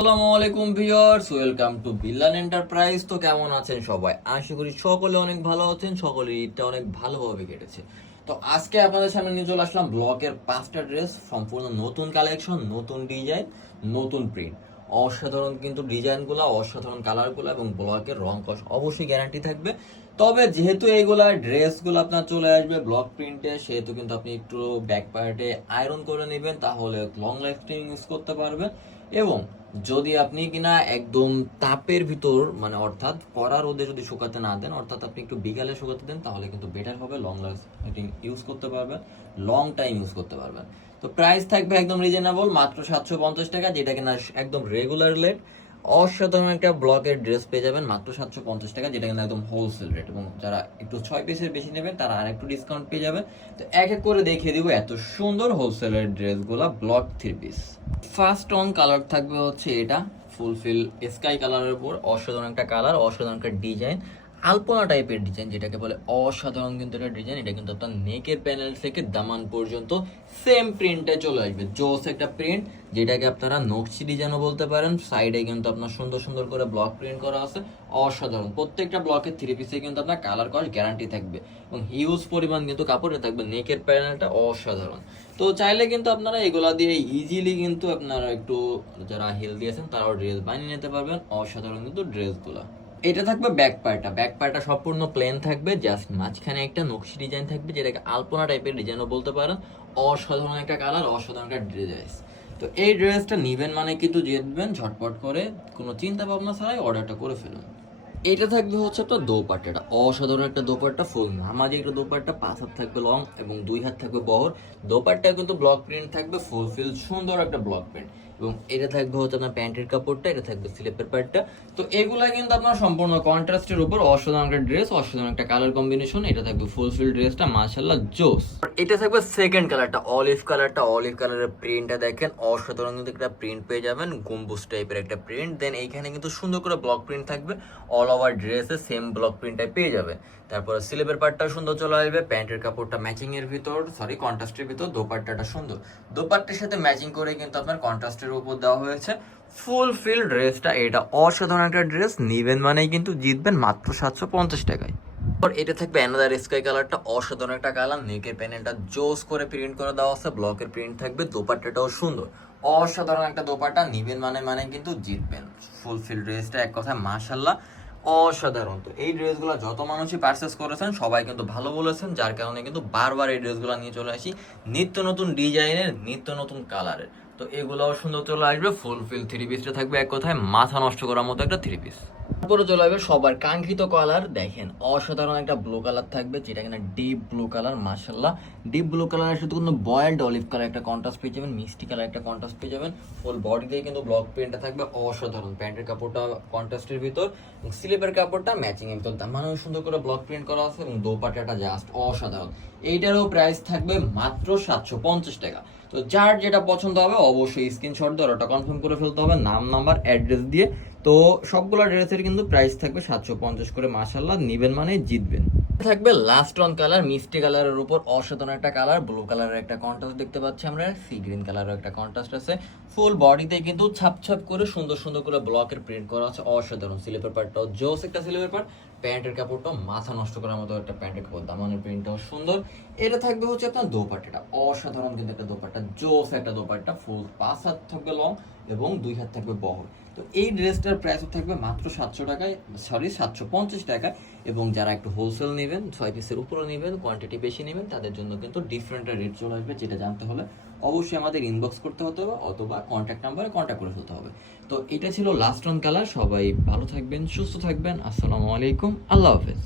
আসসালামু আলাইকুম viewers, welcome to Billan enterprise. তো কেমন আছেন সবাই? আশা করি সকলে অনেক ভালো আছেন, সকলের ঈদটা অনেক ভালোভাবে কেটেছে। তো আজকে আপনাদের সামনে নিয়ে চলে আসলাম ব্লকের পাঁচটা ড্রেস, সম্পূর্ণ নতুন কালেকশন, নতুন ডিজাইন, নতুন প্রিন্ট। অসাধারণ কিন্তু ডিজাইনগুলো, অসাধারণ কালারগুলো এবং ব্লকের রং কস অবশ্যই গ্যারান্টি থাকবে। তবে যেহেতু এইগুলা ড্রেসগুলো আপনার চলে আসবে ব্লক প্রিন্টে সেহেতু কিন্তু আপনি একটু ব্যাক পার্টে আয়রন করে নেবেন, তাহলে লং লাস্টিং ইউজ করতে পারবেন। এবং যদি আপনি কিনা একদম তাপের ভিতর মানে অর্থাৎ কড়া রোদে যদি শুকাতে না দেন, অর্থাৎ আপনি একটু বিকালে শুকাতে দেন, তাহলে কিন্তু বেটার হবে লং লাস্টিং ইউজ করতে পারবেন লং টাইম ইউজ করতে পারবেন। তো প্রাইস থাকবে একদম রিজনেবল মাত্র সাতশো পঞ্চাশ টাকা, যেটা কিনা একদম রেগুলার রেট অসাধারণ একটা ব্লকের ড্রেস পেয়ে যাবেন মাত্র সাতশো পঞ্চাশ টাকা, যেটা কিন্তু একদম হোলসেল রেট এবং যারা একটু ছয় পিসের বেশি নেবেন, তারা আর একটু ডিসকাউন্ট পেয়ে যাবেন। তো এক এক করে দেখিয়ে দিব এত সুন্দর হোলসেলের ড্রেসগুলো block three piece first on colour থাকবে হচ্ছে এটা ফুলফিল স্কাই কালারের উপর। অসাধারণ একটা কালার অসাধারণ একটা ডিজাইন আলপনা টাইপের ডিজাইন যেটাকে বলে অসাধারণ কিন্তু একটা ডিজাইন এটা কিন্তু আপনার নেকের প্যানেল থেকে দামান পর্যন্ত সেম প্রিন্টে চলে আসবে। জোস একটা প্রিন্ট যেটাকে আপনারা নকশি ডিজাইনও বলতে পারেন। সাইডে কিন্তু আপনার সুন্দর সুন্দর করে ব্লক প্রিন্ট করা আছে। অসাধারণ। প্রত্যেকটা ব্লকের থ্রি পিসে কিন্তু আপনার কালার কস গ্যারান্টি থাকবে। এবং হিউজ পরিমাণ কিন্তু কাপড়ে থাকবে। নেকের প্যানেলটা অসাধারণ। তো চাইলে কিন্তু আপনারা এগুলা দিয়ে ইজিলি কিন্তু আপনারা একটু যারা হেলদি আছেন, তারাও ড্রেস বানিয়ে নিতে পারবেন। অসাধারণ কিন্তু ড্রেসগুলো এটা থাকবে ব্যাক পার্টটা ব্যাক পার্টটা সম্পূর্ণ প্লেন থাকবে জাস্ট মাঝখানে একটা নকশি ডিজাইন থাকবে, যেটাকে আলপনা টাইপের ডিজাইনও বলতে পারেন। অসাধারণ একটা কালার অসাধারণ একটা ড্রেস তো এই ড্রেসটা নিবেন মানে কিন্তু জিতবেন ঝটপট করে কোনো চিন্তা ভাবনা ছাড়াই অর্ডারটা করে ফেলুন। এটা থাকবে হচ্ছে একটা দোপাট্টাটা। অসাধারণ একটা দোপাট্টা ফুল নামাজি একটা দোপাট্টা, পাঁচ হাত থাকবে লং এবং দুই হাত থাকবে বহর। দোপাট্টা কিন্তু ব্লক প্রিন্ট থাকবে ফুল ফিল সুন্দর একটা ব্লক প্রিন্ট এবং এটা থাকবে হচ্ছে আপনার প্যান্টের কাপড়টা, এটা থাকবে স্লিপের প্যান্টটা। তো এগুলা কিন্তু আপনার সম্পূর্ণ কন্ট্রাস্টের উপর অসাধারণ একটা ড্রেস অসাধারণ একটা কালার কম্বিনেশন এটা থাকবে ফুল ফিল ড্রেসটা মাশাল্লাহ জোস। এটা থাকবে সেকেন্ড কালারটা অলিভ কালারটা অলিভ কালারের প্রিন্টটা দেখেন, অসাধারণ কিন্তু একটা প্রিন্ট পেয়ে যাবেন, গম্বুজ টাইপের একটা প্রিন্ট দেন এইখানে কিন্তু সুন্দর করে ব্লক প্রিন্ট থাকবে অল ওভার ড্রেসে সেম ব্লক প্রিন্টটাই পেয়ে যাবে। তারপরে স্লিপের পার্টটা সুন্দর চলে আসবে, প্যান্টের কাপড়টা ম্যাচিং এর ভিতর সরি কন্ট্রাস্টের ভিতর, দোপাট্টাটা সুন্দর। দোপাট্টার সাথে ম্যাচিং করে কিন্তু আপনার কন্ট্রাস্টের উপর দেওয়া হয়েছে ফুল ফিল ড্রেসটা। এটা অসাধারণ একটা ড্রেস, নিবেন মানেই কিন্তু জিতবেন মাত্র সাতশো পঞ্চাশ টাকায়। এটা থাকবে অ্যানাদার স্কাই কালারটা অসাধারণ একটা কালার নেকের প্যানেলটা জোস করে প্রিন্ট করে দেওয়া আছে ব্লকের প্রিন্ট থাকবে, দোপাট্টাটাও সুন্দর। অসাধারণ একটা দোপাট্টা, নিবেন মানে মানে কিন্তু জিতবেন। ফুল ফিল ড্রেসটা এক কথায় মাশাল্লাহ অসাধারণ। তো এই ড্রেসগুলো যত মানুষই পারচেস করেছেন, সবাই কিন্তু ভালো বলেছেন, যার কারণে কিন্তু বারবার এই ড্রেসগুলো নিয়ে চলে আসি। নিত্য নতুন ডিজাইনের নিত্য নতুন কালারের তো এগুলোও সুন্দর চলে আসবে ফুল ফিল থ্রি পিসটা থাকবে। এক কথায় মাথা নষ্ট করার মতো একটা থ্রি পিস তারপরে চলে আসবে সবার কাঙ্ক্ষিত কালার দেখেন, অসাধারণ একটা ব্লু কালার থাকবে, যেটা কিনা ডিপ ব্লু কালার মার্শাল্লাহ ডিপ ব্লু কালারের সাথে কিন্তু বয়েলড অলিভ কালার একটা কন্ট্রাস্ট পেয়ে যাবেন, মিষ্টি কালার একটা কন্ট্রাস্ট পেয়ে যাবেন। ফুল বডি দিয়ে কিন্তু ব্লক প্রিন্টটা থাকবে, অসাধারণ। প্যান্টের কাপড়টা কন্ট্রাস্টের ভিতর স্লিপের কাপড়টা ম্যাচিং এর ভিতর। দামানো সুন্দর করে ব্লক প্রিন্ট করা আছে, এবং দোপাটাটা জাস্ট অসাধারণ। এইটারও প্রাইস থাকবে মাত্র সাতশো পঞ্চাশ টাকা। তো যার যেটা পছন্দ হবে অবশ্যই স্ক্রিনশট দিয়ে ওটা কনফার্ম করে ফেলতে হবে, নাম নাম্বার অ্যাড্রেস দিয়ে। তো সবগুলো ড্রেসের কিন্তু প্রাইস থাকবে সাতশো পঞ্চাশ করে মাসাল্লাহ নেবেন মানে জিতবেন। থাকবে লাস্ট অন কালার মিষ্টি কালারের উপর অসাধারণ একটা কালার ব্লু কালারের একটা কন্ট্রাস্ট দেখতে পাচ্ছি আমরা সি গ্রিন কালারের একটা কন্ট্রাস্ট আছে। ফুল বডিতে কিন্তু ছাপ ছাপ করে সুন্দর সুন্দর করে ব্লকের প্রিন্ট করা আছে, অসাধারণ। স্লিপের পার্টটাও জোস একটা স্লিপের পার্ট প্যান্টের কাপড়টাও মাথা নষ্ট করার মতো একটা প্যান্টের কাপড়, দামানের প্রিন্টটাও সুন্দর। এটা থাকবে হচ্ছে আপনার দোপাট্টাটা, অসাধারণ কিন্তু একটা দোপাট্টা, জোস একটা দোপাট্টা ফুল পাঁচ হাত থাকবে লং এবং দুই হাত থাকবে বহর তো এই ড্রেসটার প্রাইস থাকবে মাত্র সাতশো টাকায় সরি সাতশো পঞ্চাশ টাকায় এবং যারা একটু হোলসেল নেবেন, ছয় পিসের উপরে নেবেন কোয়ান্টিটি বেশি নেবেন, তাদের জন্য কিন্তু ডিফারেন্ট রেট চলে আসবে যেটা জানতে হলে অবশ্যই আমাদের ইনবক্স করতে হতে হবে অথবা কন্ট্যাক্ট নাম্বারে কন্ট্যাক্ট করে ফেলতে হবে। তো এটা ছিল লাস্ট অন কালার সবাই ভালো থাকবেন, সুস্থ থাকবেন, আসসালামু আলাইকুম, আল্লাহ হাফেজ।